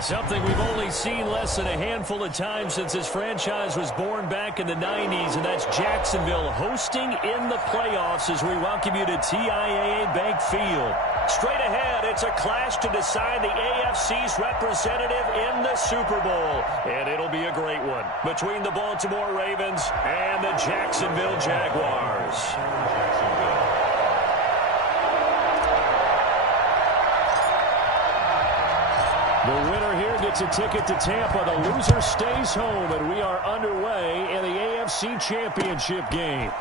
Something we've only seen less than a handful of times since this franchise was born back in the 90s, and that's Jacksonville hosting in the playoffs as we welcome you to TIAA Bank Field. Straight ahead, it's a clash to decide the AFC's representative in the Super Bowl, and it'll be a great one between the Baltimore Ravens and the Jacksonville Jaguars. The winner here gets a ticket to Tampa. The loser stays home, and we are underway in the AFC Championship game.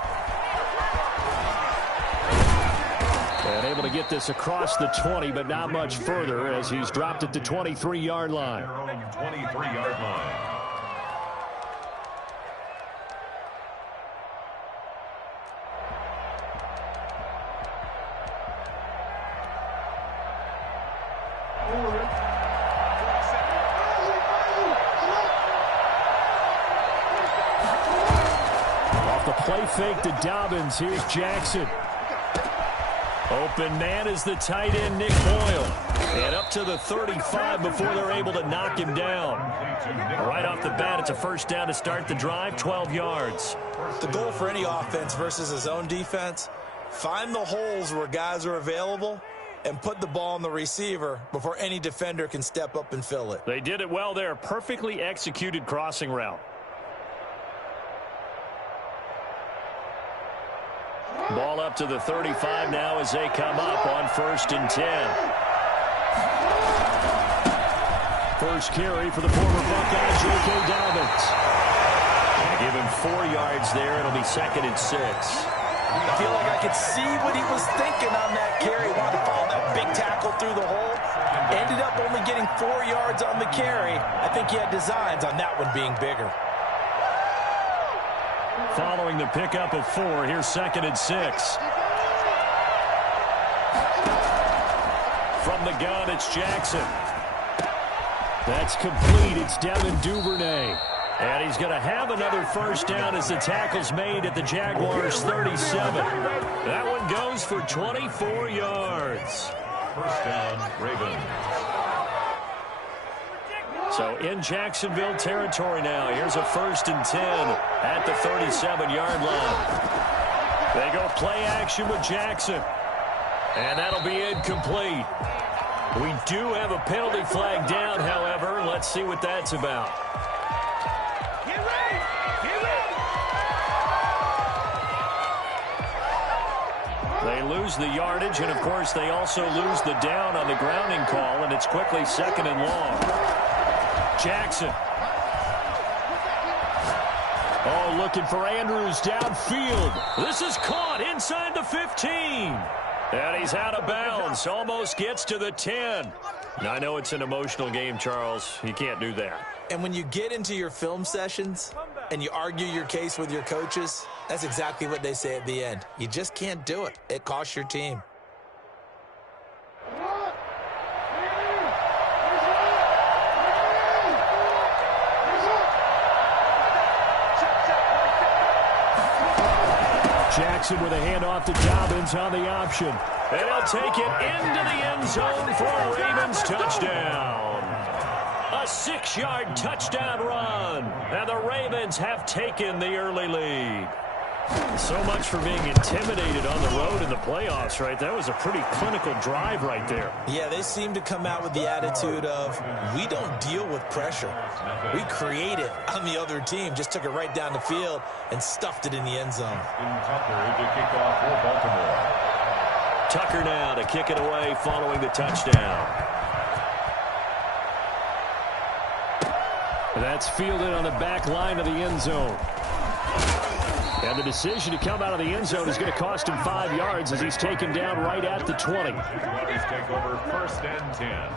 And able to get this across the 20, but not much further as he's dropped it to 23-yard line. 23-yard line. Play fake to Dobbins. Here's Jackson. Open man is the tight end, Nick Boyle. And up to the 35 before they're able to knock him down. Right off the bat, it's a first down to start the drive, 12 yards. The goal for any offense versus his own defense, find the holes where guys are available and put the ball on the receiver before any defender can step up and fill it. They did it well there. Perfectly executed crossing route. Ball up to the 35 now as they come up on 1st and 10. First carry for the former Buckeye, J.K. Dobbins. Give him 4 yards there. It'll be 2nd and 6. I feel like I could see what he was thinking on that carry. He wanted to follow that big tackle through the hole. Ended up only getting 4 yards on the carry. I think he had designs on that one being bigger. Following the pickup of 4, here's 2nd and 6. From the gun, it's Jackson. That's complete. It's Devin Duvernay. And he's going to have another first down as the tackle's made at the Jaguars' 37. That one goes for 24 yards. First down, Ravens. So in Jacksonville territory now. Here's a 1st and 10 at the 37-yard line. They go play action with Jackson. And that'll be incomplete. We do have a penalty flag down, however. Let's see what that's about. Get ready! Get ready! They lose the yardage, and of course they also lose the down on the grounding call, and it's quickly 2nd and long. Jackson. Oh, looking for Andrews downfield. This is caught inside the 15. And he's out of bounds. Almost gets to the 10. Now, I know it's an emotional game, Charles. You can't do that. And when you get into your film sessions and you argue your case with your coaches, that's exactly what they say at the end. You just can't do it. It costs your team. Jackson with a handoff to Dobbins on the option. And he'll take it into the end zone for a Ravens touchdown. A 6-yard touchdown run. And the Ravens have taken the early lead. So much for being intimidated on the road in the playoffs, right? That was a pretty clinical drive right there. Yeah, they seem to come out with the attitude of, we don't deal with pressure. We create it on the other team. Just took it right down the field and stuffed it in the end zone. Tucker to kick off for Baltimore. Tucker now to kick it away following the touchdown. That's fielded on the back line of the end zone. And the decision to come out of the end zone is going to cost him 5 yards as he's taken down right at the 20. Let's take over 1st and 10.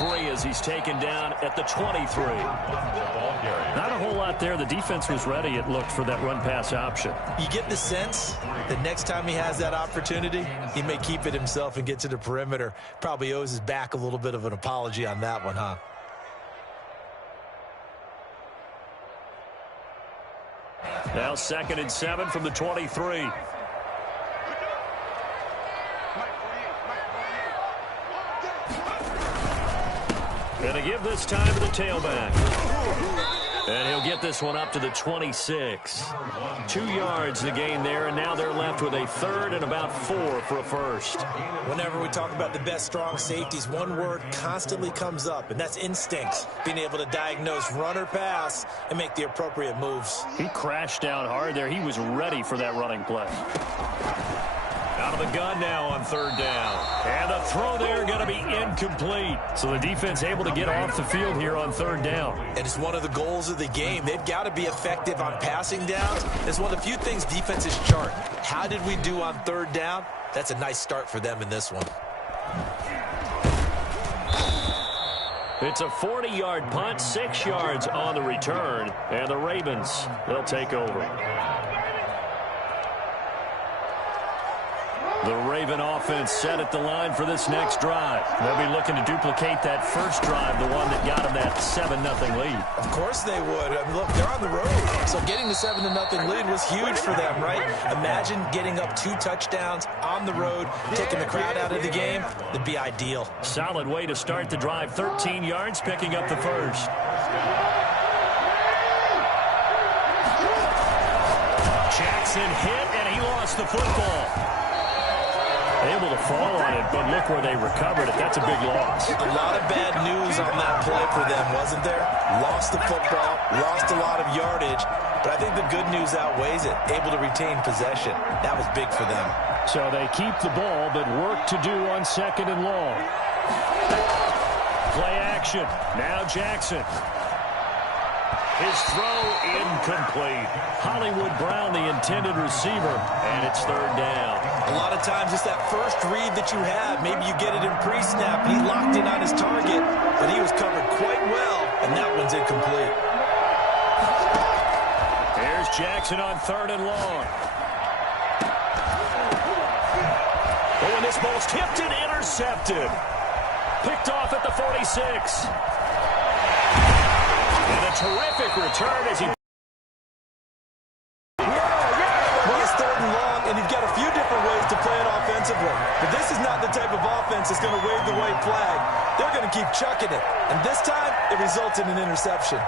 3 as he's taken down at the 23. Not a whole lot there. The defense was ready, it looked, for that run-pass option. You get the sense that next time he has that opportunity, he may keep it himself and get to the perimeter. Probably owes his back a little bit of an apology on that one, huh? Now 2nd and 7 from the 23. And to give this time to the tailback. And he'll get this one up to the 26. 2 yards the gain there, and now they're left with a 3rd and about 4 for a first. Whenever we talk about the best strong safeties, one word constantly comes up, and that's instincts. Being able to diagnose run or pass and make the appropriate moves. He crashed down hard there. He was ready for that running play. Out of the gun now on 3rd down. And the throw there going to be incomplete. So the defense able to get off the field here on 3rd down. And it's one of the goals of the game. They've got to be effective on passing downs. It's one of the few things defenses chart. How did we do on 3rd down? That's a nice start for them in this one. It's a 40-yard punt, 6 yards on the return. And the Ravens, they'll take over. The Raven offense set at the line for this next drive. They'll be looking to duplicate that first drive, the one that got them that 7-0 lead. Of course they would. I mean, look, they're on the road. So getting the 7-0 lead was huge for them, right? Imagine getting up 2 touchdowns on the road, taking the crowd out of the game. That'd be ideal. Solid way to start the drive. 13 yards, picking up the first. Jackson hit, and he lost the football. Able to fall on it, but look where they recovered it. That's a big loss. A lot of bad news on that play for them, wasn't there? Lost the football, lost a lot of yardage, but I think the good news outweighs it. Able to retain possession. That was big for them. So they keep the ball, but work to do on 2nd and long. Play action. Now Jackson. His throw incomplete. Hollywood Brown, the intended receiver, and it's 3rd down. A lot of times it's that first read that you have. Maybe you get it in pre-snap. He locked in on his target, but he was covered quite well, and that one's incomplete. Here's Jackson on 3rd and long. Oh, and this ball's tipped and intercepted. Picked off at the 46. And a terrific return as he... Well, it's 3rd and long, and you've got a few different ways to play it offensively. But this is not the type of offense that's going to wave the white flag. They're going to keep chucking it. And this time, it results in an interception.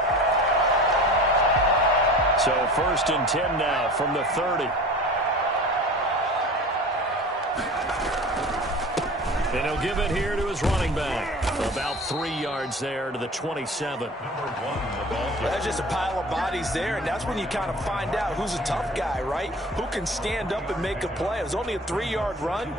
So 1st and 10 now from the 30. And he'll give it here to his running back. About 3 yards there to the 27. That's just a pile of bodies there, and that's when you kind of find out who's a tough guy, right? Who can stand up and make a play. It was only a 3-yard run,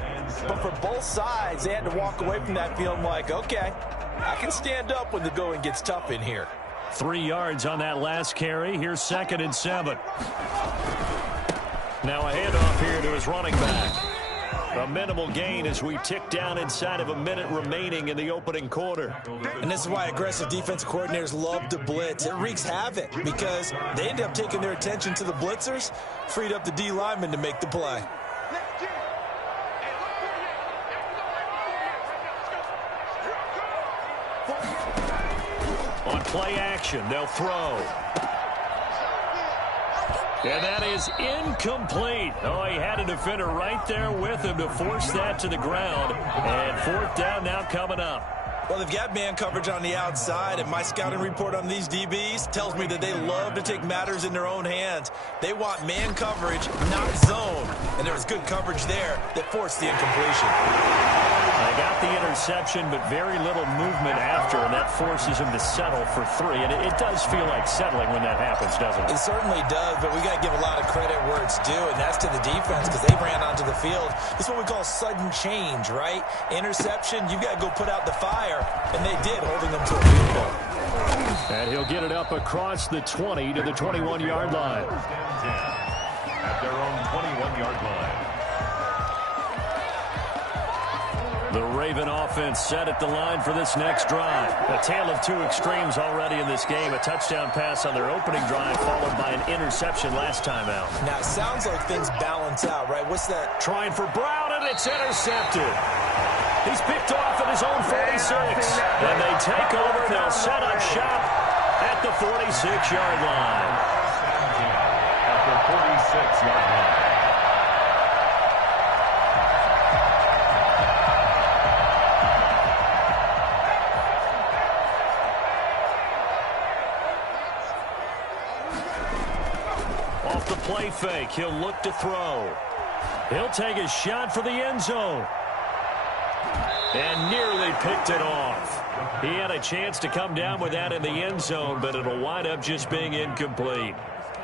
but for both sides, they had to walk away from that feeling like, okay, I can stand up when the going gets tough in here. 3 yards on that last carry. Here's 2nd and 7. Now a handoff here to his running back. A minimal gain as we tick down inside of a minute remaining in the opening quarter. And this is why aggressive defensive coordinators love to blitz. It wreaks havoc because they end up taking their attention to the blitzers, freed up the D lineman to make the play. On play action, they'll throw. And that is incomplete. Oh, he had a defender right there with him to force that to the ground. And 4th down now coming up. Well, they've got man coverage on the outside, and my scouting report on these DBs tells me that they love to take matters in their own hands. They want man coverage, not zone. And there was good coverage there that forced the incompletion. They got the interception, but very little movement after, and that forces him to settle for 3. And it does feel like settling when that happens, doesn't it? It certainly does, but we got to give a lot of credit where it's due, and that's to the defense because they ran onto the field. This is what we call sudden change, right? Interception, you've got to go put out the fire, and they did, holding them to a field goal. And he'll get it up across the 20 to the 21-yard line. At their own 21-yard line. The Raven offense set at the line for this next drive. A tale of two extremes already in this game. A touchdown pass on their opening drive followed by an interception last time out. Now, it sounds like things balance out, right? What's that? Trying for Brown, and it's intercepted. He's picked off at his own 46. And they take over. They'll set up shop at the 46-yard line. At the 46-yard line. Off the play fake, he'll look to throw. He'll take a shot for the end zone. And nearly picked it off. He had a chance to come down with that in the end zone, but it'll wind up just being incomplete.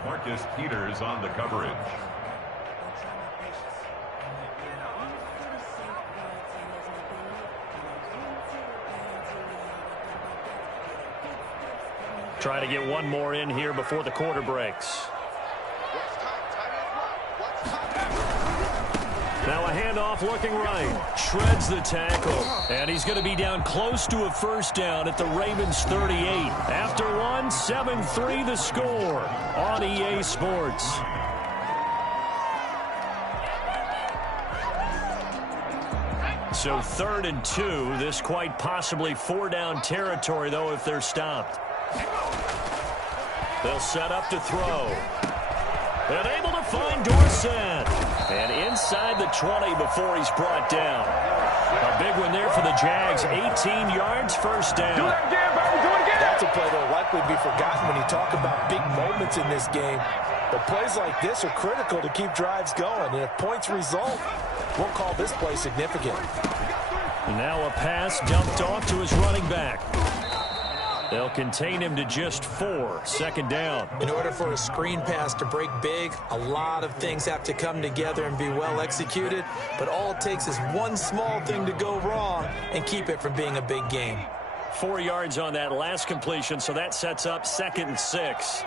Marcus Peters on the coverage. Try to get one more in here before the quarter breaks. Now a handoff looking right. Shreds the tackle. And he's going to be down close to a first down at the Ravens 38. After one, 7-3 the score on EA Sports. So 3rd and 2. This quite possibly 4-down territory, though, if they're stopped. They'll set up to throw. And able to find Dorsett. And inside the 20 before he's brought down. A big one there for the Jags. 18 yards, first down. Do that again, baby. Do it again. That's a play that will likely be forgotten when you talk about big moments in this game. But plays like this are critical to keep drives going. And if points result, we'll call this play significant. Now a pass dumped off to his running back. They'll contain him to just 4. Second down. In order for a screen pass to break big, a lot of things have to come together and be well executed. But all it takes is one small thing to go wrong and keep it from being a big game. 4 yards on that last completion, so that sets up 2nd and 6.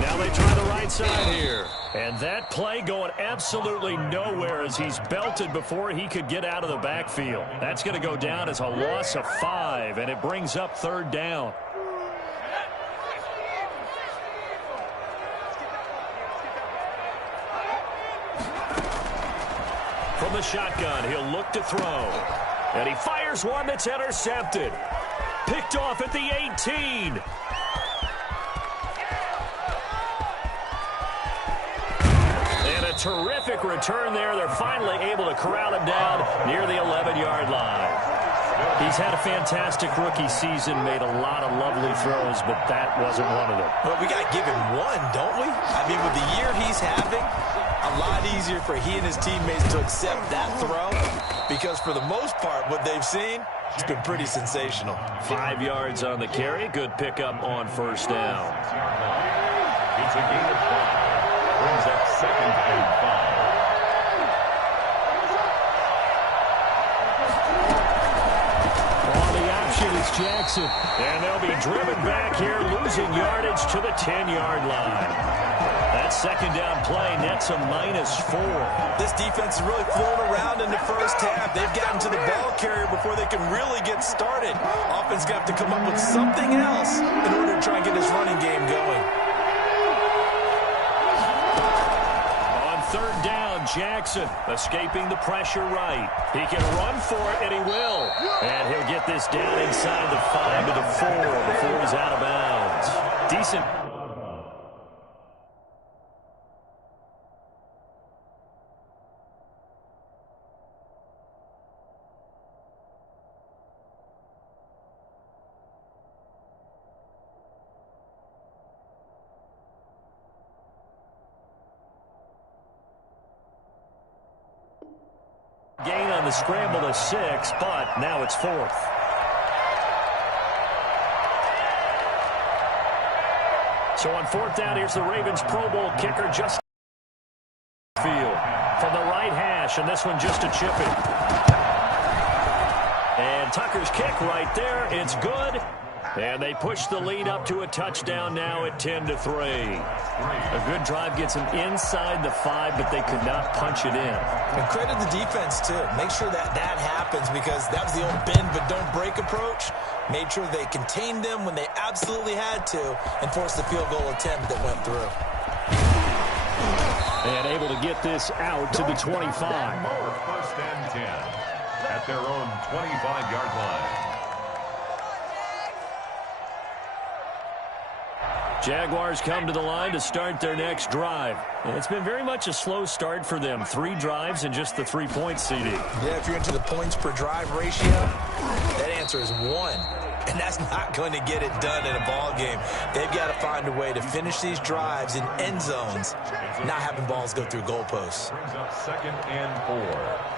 Now they try the right side here. And that play going absolutely nowhere as he's belted before he could get out of the backfield. That's going to go down as a loss of 5, and it brings up 3rd down. From the shotgun, he'll look to throw. And he fires one that's intercepted. Picked off at the 18. Terrific return there. They're finally able to corral him down near the 11-yard line. He's had a fantastic rookie season, made a lot of lovely throws, but that wasn't one of them. Well, we got to give him one, don't we? I mean, with the year he's having, a lot easier for he and his teammates to accept that throw because for the most part, what they've seen, it's been pretty sensational. 5 yards on the carry. Good pickup on first down. It's a gain of 5. Brings up 2nd and 5. On the option is Jackson. And they'll be driven back here, losing yardage to the 10-yard line. That second down play nets a -4. This defense has really flown around in the first half. They've gotten to the ball carrier before they can really get started. Offense got to come up with something else in order to try and get this running game going. 3rd down, Jackson escaping the pressure right. He can run for it, and he will. And he'll get this down inside the 5 to the 4 before he's out of bounds. Decent. Gain on the scramble to 6, but now it's 4th. So on 4th down, here's the Ravens Pro Bowl kicker, just field from the right hash, and this one just a chip it. And Tucker's kick right there, it's good. And they push the lead up to a touchdown now at 10-3. A good drive gets them inside the 5, but they could not punch it in. And credit the defense, too. Make sure that happens, because that was the old bend but don't break approach. Made sure they contained them when they absolutely had to and forced the field goal attempt that went through. And able to get this out to the 25. First and 10 at their own 25-yard line. Jaguars come to the line to start their next drive. And it's been very much a slow start for them. 3 drives and just the 3-point CD. Yeah, if you're into the points per drive ratio, that answer is 1. And that's not going to get it done in a ball game. They've got to find a way to finish these drives in end zones, not having balls go through goalposts. Brings up 2nd and 4.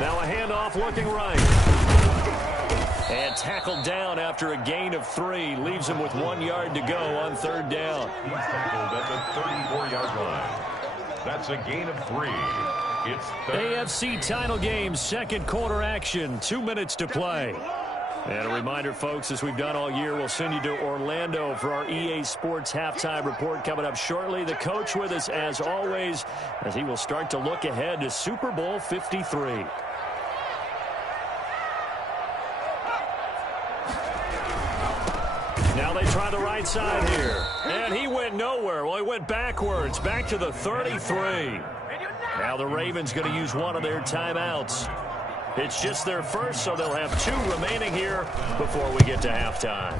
Now a handoff looking right. And tackled down after a gain of 3. Leaves him with 1 yard to go on 3rd down. He's tackled at the 34-yard line. That's a gain of 3. It's AFC title game, 2nd quarter action. 2 minutes to play. And a reminder, folks, as we've done all year, we'll send you to Orlando for our EA Sports halftime report coming up shortly. The coach with us, as always, as he will start to look ahead to Super Bowl 53. Now they try the right side here. And he went nowhere. Well, he went backwards, back to the 33. Now the Ravens going to use one of their timeouts. It's just their first, so they'll have 2 remaining here before we get to halftime.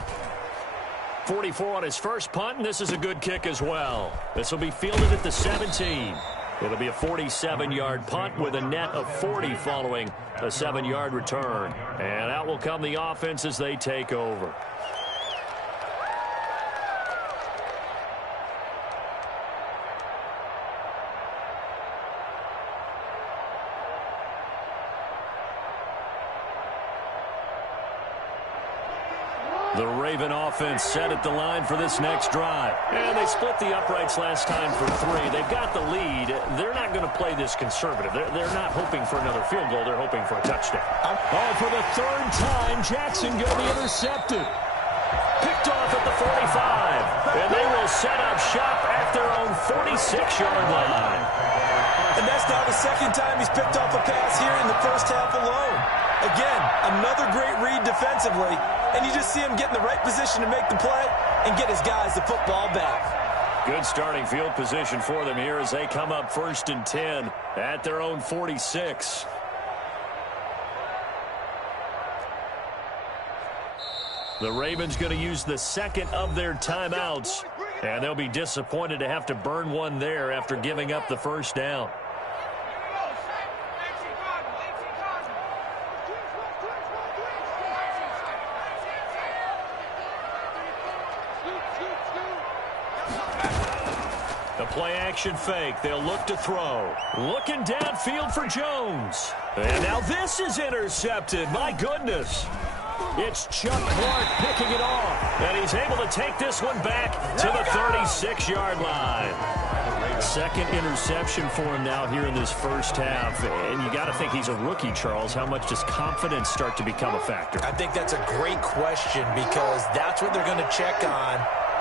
44 on his first punt, and this is a good kick as well. This will be fielded at the 17. It'll be a 47-yard punt with a net of 40 following a 7-yard return. And out will come the offense as they take over. The Raven offense set at the line for this next drive. And they split the uprights last time for 3. They've got the lead. They're not going to play this conservative. They're not hoping for another field goal. They're hoping for a touchdown. Oh, for the 3rd time, Jackson going to be intercepted. Picked off at the 45. And they will set up shop at their own 46-yard line. And that's now the 2nd time he's picked off a pass here in the first half alone. Again, another great read defensively. And you just see him get in the right position to make the play and get his guys the football back. Good starting field position for them here as they come up 1st and 10 at their own 46. The Ravens going to use the 2nd of their timeouts. And they'll be disappointed to have to burn one there after giving up the first down. The play-action fake. They'll look to throw. Looking downfield for Jones. And now this is intercepted. My goodness. It's Chuck Clark picking it off. And he's able to take this one back to the 36-yard line. 2nd interception for him now here in this first half. And you got to think he's a rookie, Charles. How much does confidence start to become a factor? I think that's a great question, because that's what they're going to check on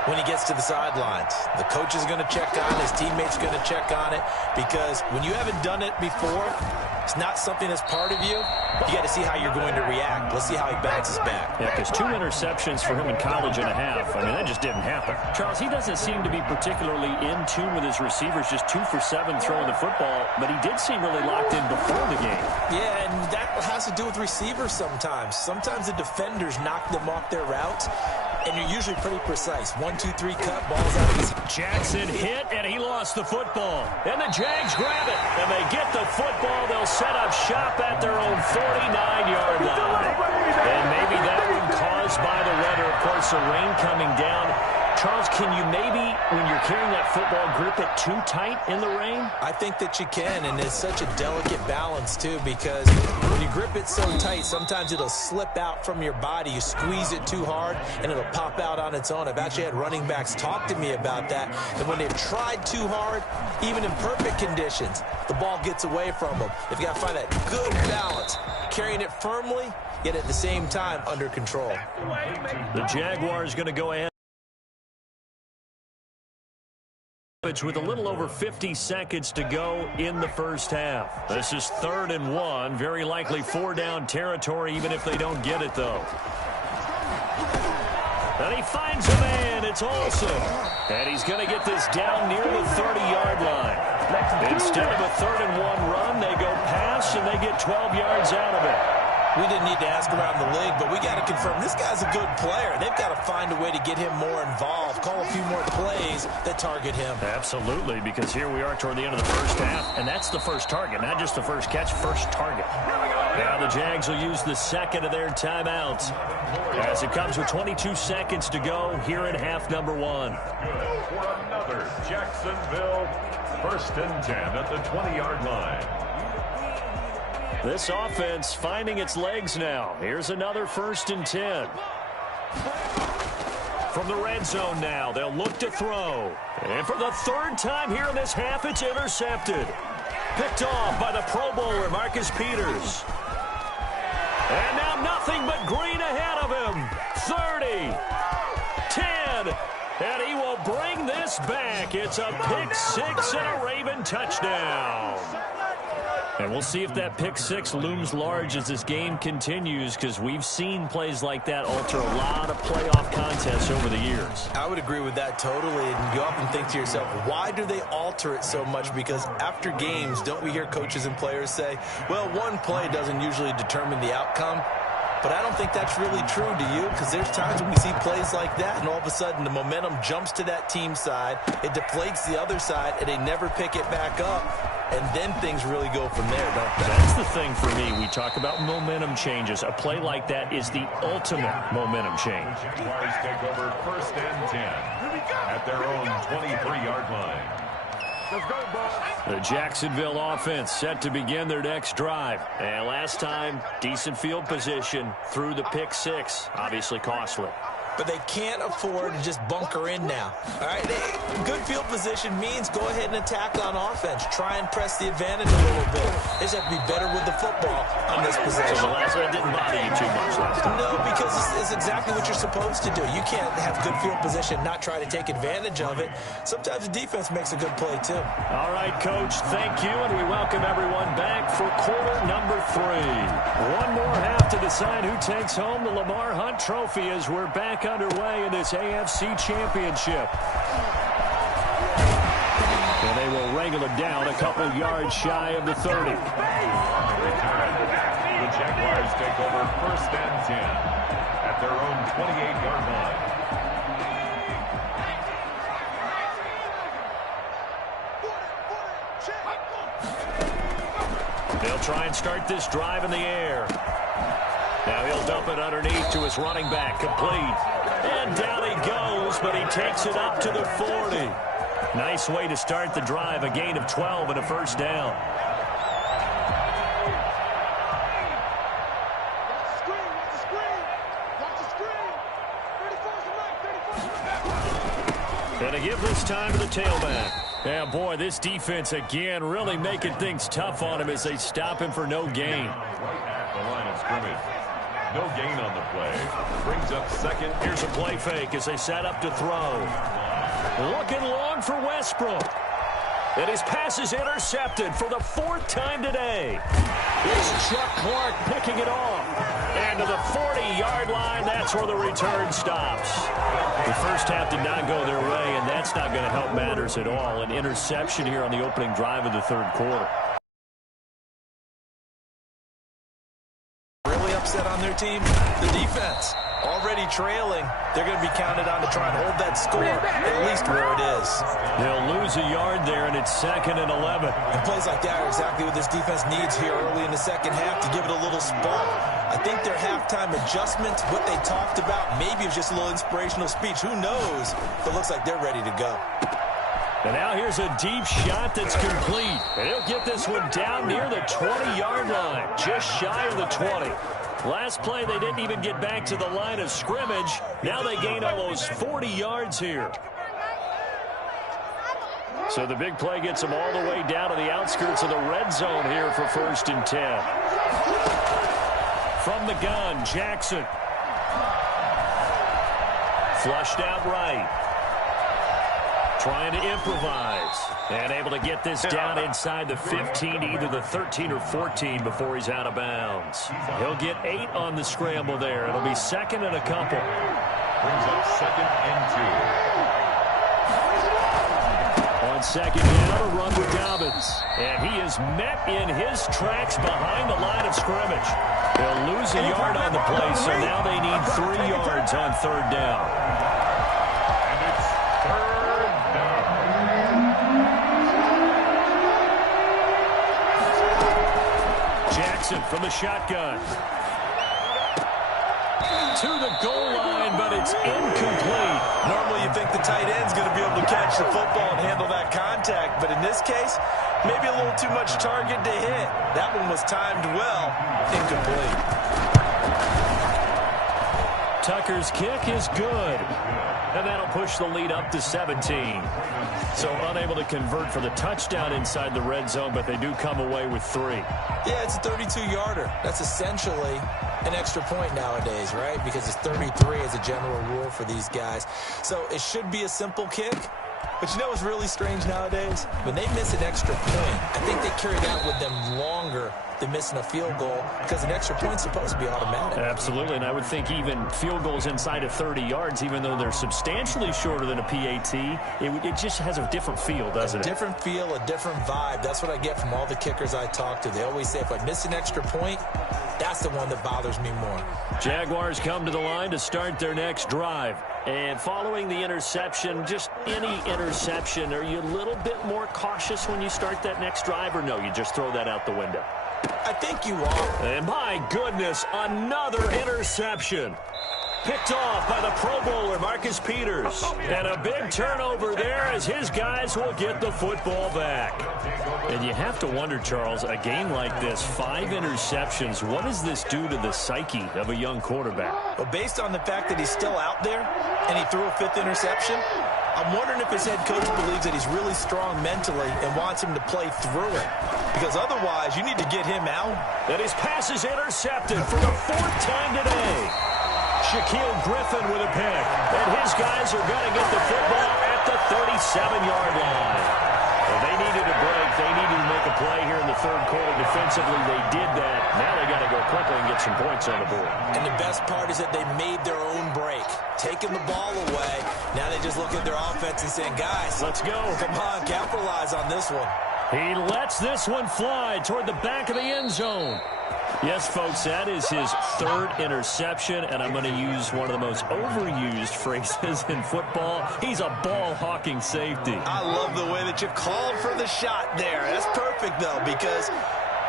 when he gets to the sidelines. The coach is going to check on it. His teammates are going to check on it, because when you haven't done it before, it's not something that's part of you. You got to see how you're going to react. Let's see how he bounces back. Yeah, because 2 interceptions for him in college and a half. I mean, that just didn't happen. Charles, he doesn't seem to be particularly in tune with his receivers, just 2 for 7 throwing the football, but he did seem really locked in before the game. Yeah, and that has to do with receivers sometimes. Sometimes the defenders knock them off their routes, and you're usually pretty precise. 1, 2, 3 cut, balls out of his. Jackson hit, and he lost the football. And the Jags grab it, and they get the football. They'll set up shop at their own 49-yard line. And maybe that one caused by the weather. Of course, the rain coming down. Charles, can you maybe, when you're carrying that football, grip it too tight in the rain? I think that you can, and it's such a delicate balance, too, because when you grip it so tight, sometimes it'll slip out from your body. You squeeze it too hard, and it'll pop out on its own. I've actually had running backs talk to me about that, and when they've tried too hard, even in perfect conditions, the ball gets away from them. They've got to find that good balance, carrying it firmly, yet at the same time under control. The Jaguars going to go ahead with a little over 50 seconds to go in the first half. This is 3rd and 1, very likely 4-down territory, even if they don't get it, though. And he finds a man. It's Olsen. And he's going to get this down near the 30-yard line. Instead of a 3rd and 1 run, they go pass, and they get 12 yards out of it. We didn't need to ask around the league, but we got to confirm this guy's a good player. They've got to find a way to get him more involved, call a few more plays that target him. Absolutely, because here we are toward the end of the first half, and that's the first target, not just the first catch, first target. Now the Jags will use the second of their timeouts as it comes with 22 seconds to go here in half number 1. For another Jacksonville 1st and 10 at the 20-yard line. This offense finding its legs now. Here's another 1st and 10. From the red zone now, they'll look to throw. And for the 3rd time here in this half, it's intercepted. Picked off by the Pro Bowler, Marcus Peters. And now nothing but green ahead of him. 30, 10, and he will bring this back. It's a pick 6 and a Raven touchdown. And we'll see if that pick 6 looms large as this game continues, because we've seen plays like that alter a lot of playoff contests over the years. I would agree with that totally, and you often think to yourself, why do they alter it so much? Because after games, don't we hear coaches and players say, well, one play doesn't usually determine the outcome? But I don't think that's really true, do you? Because there's times when we see plays like that, and all of a sudden the momentum jumps to that team side, it deflates the other side, and they never pick it back up. And then things really go from there, don't they? That's the thing for me. We talk about momentum changes. A play like that is the ultimate momentum change. Jaguars take over 1st and 10 at their own 23-yard line. Let's go, boys. The Jacksonville offense set to begin their next drive. And last time, decent field position through the pick 6. Obviously costly. But they can't afford to just bunker in now. All right, good field position means go ahead and attack on offense. Try and press the advantage a little bit. They just have to be better with the football on this possession. So the last one didn't bother you too much last time. No, because it's exactly what you're supposed to do. You can't have good field position, not try to take advantage of it. Sometimes the defense makes a good play, too. All right, Coach, thank you, and we welcome everyone back for quarter number 3. One more half to decide who takes home the Lamar Hunt Trophy as we're back underway in this AFC Championship. And they will wrangle it down a couple yards shy of the 30. The Jaguars take over 1st and 10 at their own 28-yard line. They'll try and start this drive in the air. Now he'll dump it underneath to his running back, complete. And down he goes, but he takes it up to the 40. Nice way to start the drive, a gain of 12 and a 1st down. And to give this time to the tailback. Yeah, boy, this defense again really making things tough on him as they stop him for no gain. Right at the line of scrimmage. No gain on the play. Brings up 2nd. Here's a play fake as they set up to throw. Looking long for Westbrook. And his pass is intercepted for the 4th time today. It's Chuck Clark picking it off. And to the 40-yard line, that's where the return stops. The first half did not go their way, and that's not going to help matters at all. An interception here on the opening drive of the 3rd quarter. Really upset on their team? The defense. Already trailing, they're going to be counted on to try and hold that score, at least where it is. They'll lose a yard there, and it's 2nd and 11. And plays like that are exactly what this defense needs here early in the second half to give it a little spark. I think their halftime adjustment, what they talked about, maybe it was just a little inspirational speech. Who knows? But it looks like they're ready to go. And now here's a deep shot that's complete. And he'll get this one down near the 20-yard line, just shy of the 20. Last play, they didn't even get back to the line of scrimmage. Now they gain almost 40 yards here. So the big play gets them all the way down to the outskirts of the red zone here for 1st and 10. From the gun, Jackson. Flushed out right. Trying to improvise. And able to get this down inside the 15, either the 13 or 14 before he's out of bounds. He'll get 8 on the scramble there. It'll be 2nd and a couple. Brings up 2nd and 2. On 2nd down, a run with Dobbins. And he is met in his tracks behind the line of scrimmage. They'll lose a yard on the play, so now they need 3 yards on 3rd down. And it's 3rd down. Jackson from the shotgun. To the goal line, but it's incomplete. Normally you think the tight end's going to be able to catch the football and handle that contact, but in this case, maybe a little too much target to hit. That one was timed well. Incomplete. Tucker's kick is good. And that'll push the lead up to 17. So unable to convert for the touchdown inside the red zone, but they do come away with 3. Yeah, it's a 32-yarder. That's essentially an extra point nowadays, right? Because it's 33 as a general rule for these guys. So it should be a simple kick. But you know what's really strange nowadays? When they miss an extra point, I think they carry that with them longer than missing a field goal because an extra point's supposed to be automatic. Absolutely, and I would think even field goals inside of 30 yards, even though they're substantially shorter than a PAT, it just has a different feel, doesn't it? A different feel, a different vibe. That's what I get from all the kickers I talk to. They always say, if I miss an extra point, that's the one that bothers me more. Jaguars come to the line to start their next drive. And following the interception, just any interception, are you a little bit more cautious when you start that next drive, or no, you just throw that out the window? I think you are. And my goodness, another interception. Picked off by the Pro Bowler, Marcus Peters. And a big turnover there as his guys will get the football back. And you have to wonder, Charles, a game like this, 5 interceptions, what does this do to the psyche of a young quarterback? Well, based on the fact that he's still out there and he threw a 5th interception, I'm wondering if his head coach believes that he's really strong mentally and wants him to play through it. Because otherwise, you need to get him out. And his pass is intercepted for the 4th time today. Shaquille Griffin with a pick. And his guys are going to get the football at the 37-yard line. Well, they needed a break. They needed to make a play here in the 3rd quarter. Defensively, they did that. Now they got to go quickly and get some points on the board. And the best part is that they made their own break. Taking the ball away. Now they just look at their offense and saying, guys, let's go. Come on, capitalize on this one. He lets this one fly toward the back of the end zone. Yes, folks, that is his 3rd interception, and I'm going to use one of the most overused phrases in football. He's a ball-hawking safety. I love the way that you called for the shot there. That's perfect, though, because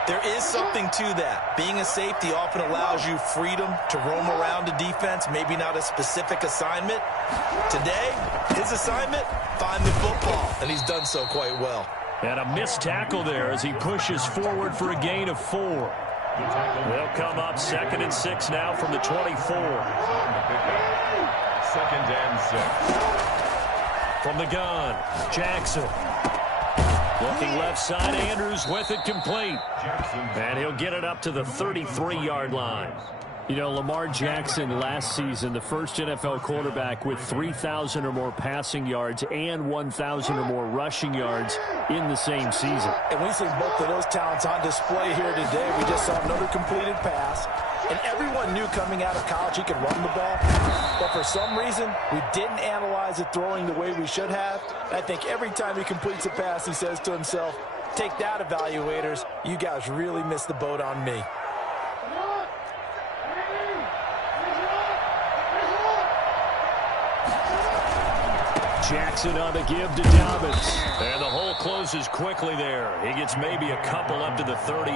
there is something to that. Being a safety often allows you freedom to roam around a defense, maybe not a specific assignment. Today, his assignment, find the football, and he's done so quite well. And a missed tackle there as he pushes forward for a gain of 4. They'll come up 2nd and 6 now from the 24. 2nd and 6. From the gun, Jackson. Looking left side, Andrews with it complete. And he'll get it up to the 33-yard line. You know, Lamar Jackson last season, the first NFL quarterback with 3,000 or more passing yards and 1,000 or more rushing yards in the same season. And we see both of those talents on display here today. We just saw another completed pass. And everyone knew coming out of college he could run the ball. But for some reason, we didn't analyze it throwing the way we should have. I think every time he completes a pass, he says to himself, take that, evaluators. You guys really missed the boat on me. Jackson on the give to Dobbins. And the hole closes quickly there. He gets maybe a couple up to the 38.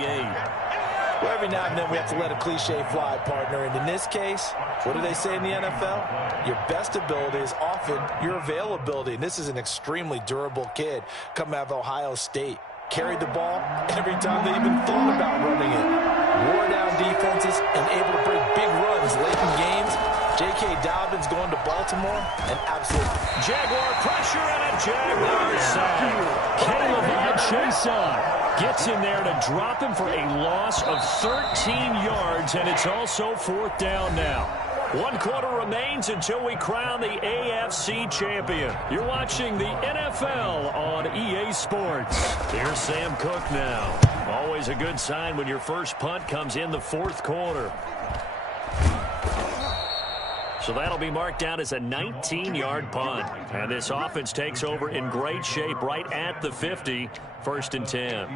Well, every now and then we have to let a cliche fly, partner. And in this case, what do they say in the NFL? Your best ability is often your availability. And this is an extremely durable kid coming out of Ohio State. Carried the ball every time they even thought about running it. Wore down defenses and able to break big runs late in games. J.K. Dobbins going to Baltimore, an absolute Jaguar pressure and a Jaguar sack. Caleb Chason gets in there to drop him for a loss of 13 yards, and it's also 4th down now. 1 quarter remains until we crown the AFC champion. You're watching the NFL on EA Sports. Here's Sam Cook now. Always a good sign when your first punt comes in the 4th quarter. So that'll be marked down as a 19-yard punt. And this offense takes over in great shape right at the 50, 1st and 10.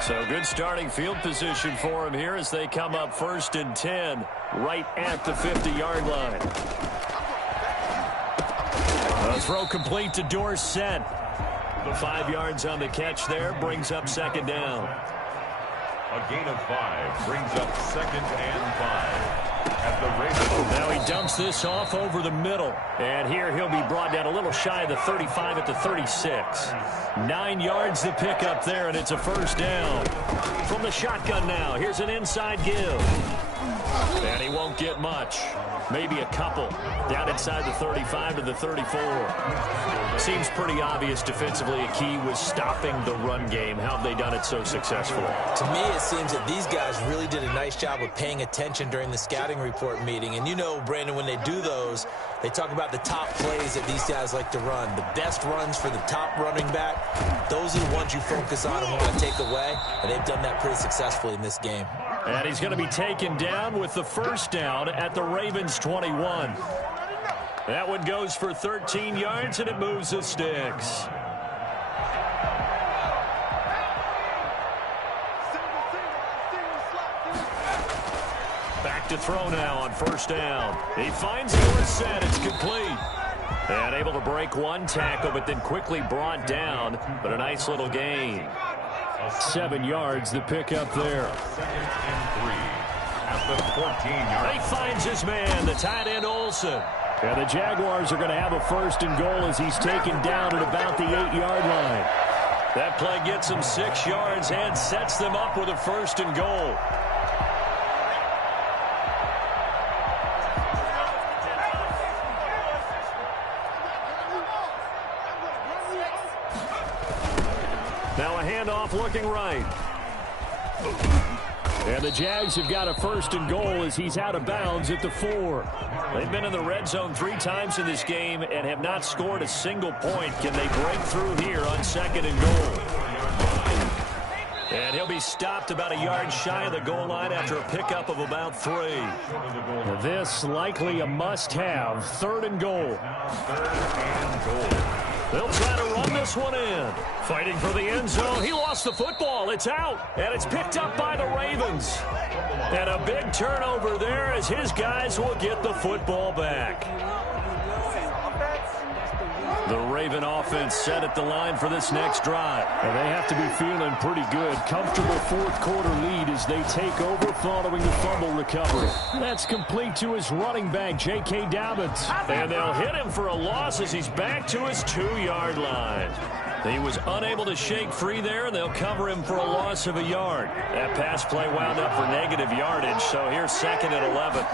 So good starting field position for him here as they come up 1st and 10 right at the 50-yard line. A throw complete to Dorsett. The 5 yards on the catch there brings up 2nd down. A gain of 5 brings up 2nd and 5. At the Ravens. Now he dumps this off over the middle. And here he'll be brought down a little shy of the 35 at the 36. 9 yards to pick up there, and it's a 1st down. From the shotgun now, here's an inside give. And he won't get much. Maybe a couple. Down inside the 35 to the 34. Seems pretty obvious defensively a key was stopping the run game. How have they done it so successfully? To me, it seems that these guys really did a nice job of paying attention during the scouting report meeting. And you know, Brandon, when they do those, they talk about the top plays that these guys like to run. The best runs for the top running back, those are the ones you focus on and want to take away. And they've done that pretty successfully in this game. And he's going to be taken down with the 1st down at the Ravens 21. That one goes for 13 yards, and it moves the sticks. Back to throw now on 1st down. He finds Dorsett. It's complete. And able to break one tackle, but then quickly brought down. But a nice little gain. 7 yards the pick up there. 2nd and 3. At the 14-yard. He finds his man, the tight end Olsen. And the Jaguars are going to have a 1st and goal as he's taken down at about the 8-yard line. That play gets him 6 yards and sets them up with a 1st and goal. Now a handoff looking right. And the Jags have got a 1st and goal as he's out of bounds at the 4. They've been in the red zone 3 times in this game and have not scored a single point. Can they break through here on 2nd and goal? And he'll be stopped about a yard shy of the goal line after a pickup of about 3. This likely a must-have. 3rd and goal. 3rd and goal. They'll try to run this one in. Fighting for the end zone. He lost the football. It's out. And it's picked up by the Ravens. And a big turnover there as his guys will get the football back. The Raven offense set at the line for this next drive. And they have to be feeling pretty good. Comfortable 4th quarter lead as they take over following the fumble recovery. That's complete to his running back, J.K. Dobbins. And they'll hit him for a loss as he's back to his 2-yard line. He was unable to shake free there, and they'll cover him for a loss of a yard. That pass play wound up for negative yardage, so here's 2nd and 11.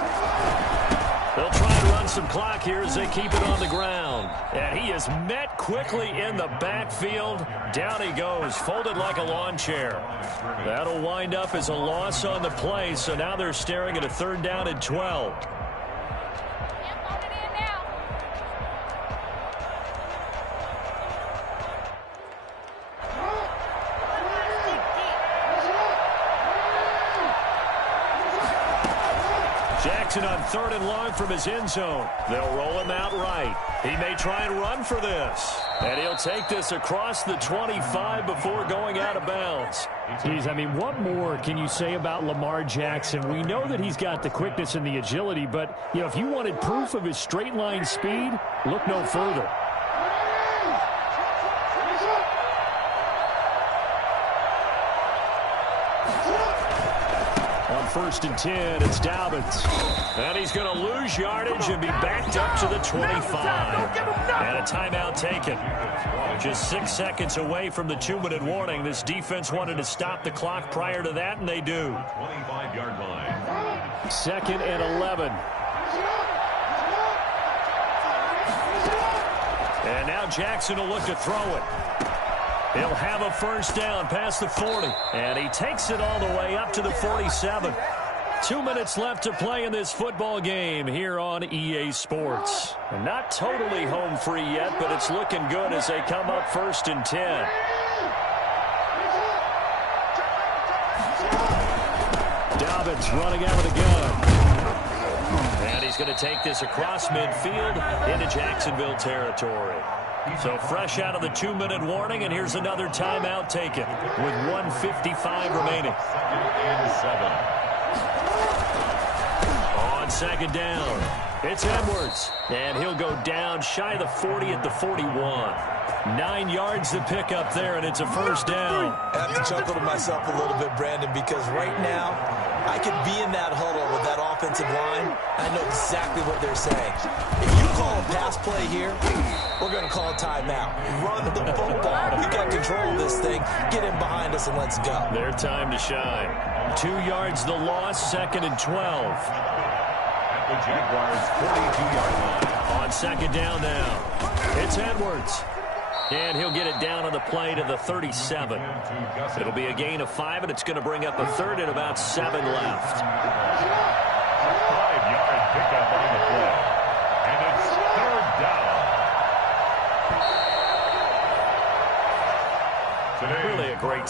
They'll try to run some clock here as they keep it on the ground. And he is met quickly in the backfield. Down he goes, folded like a lawn chair. That'll wind up as a loss on the play, so now they're staring at a 3rd down and 12. Jackson on 3rd and long from his end zone. They'll roll him out right. He may try and run for this. And he'll take this across the 25 before going out of bounds. Geez, I mean, what more can you say about Lamar Jackson? We know that he's got the quickness and the agility, but, you know, if you wanted proof of his straight line speed, look no further. On 1st and 10, it's Dobbins. And he's going to lose yardage and be backed up to the 25. And a timeout taken. Just 6 seconds away from the 2-minute warning. This defense wanted to stop the clock prior to that, and they do. 25-yard line. 2nd and 11. And now Jackson will look to throw it. He'll have a first down past the 40. And he takes it all the way up to the 47. 2 minutes left to play in this football game here on EA Sports. And not totally home free yet, but it's looking good as they come up 1st and 10. Dobbins running out with a gun. And he's going to take this across midfield into Jacksonville territory. So fresh out of the 2-minute warning, and here's another timeout taken with 1:55 remaining. 2nd and 7. On 2nd down, it's Edwards, and he'll go down shy of the 40 at the 41. 9 yards to pick up there, and it's a first down. I have to chuckle to myself a little bit, Brandon, because right now I could be in that huddle with that offensive line. I know exactly what they're saying. If you call a pass play here, we're going to call a timeout. Run the football. We got control of this thing. Get in behind us and let's go. Their time to shine. 2 yards the loss, 2nd and 12. At the Jaguars' 42-yard line. On 2nd down now, it's Edwards. And he'll get it down on the play to the 37. It'll be a gain of 5, and it's going to bring up a 3rd and about 7 left. 5-yard pickup on the play. And it's 3rd down. Really a great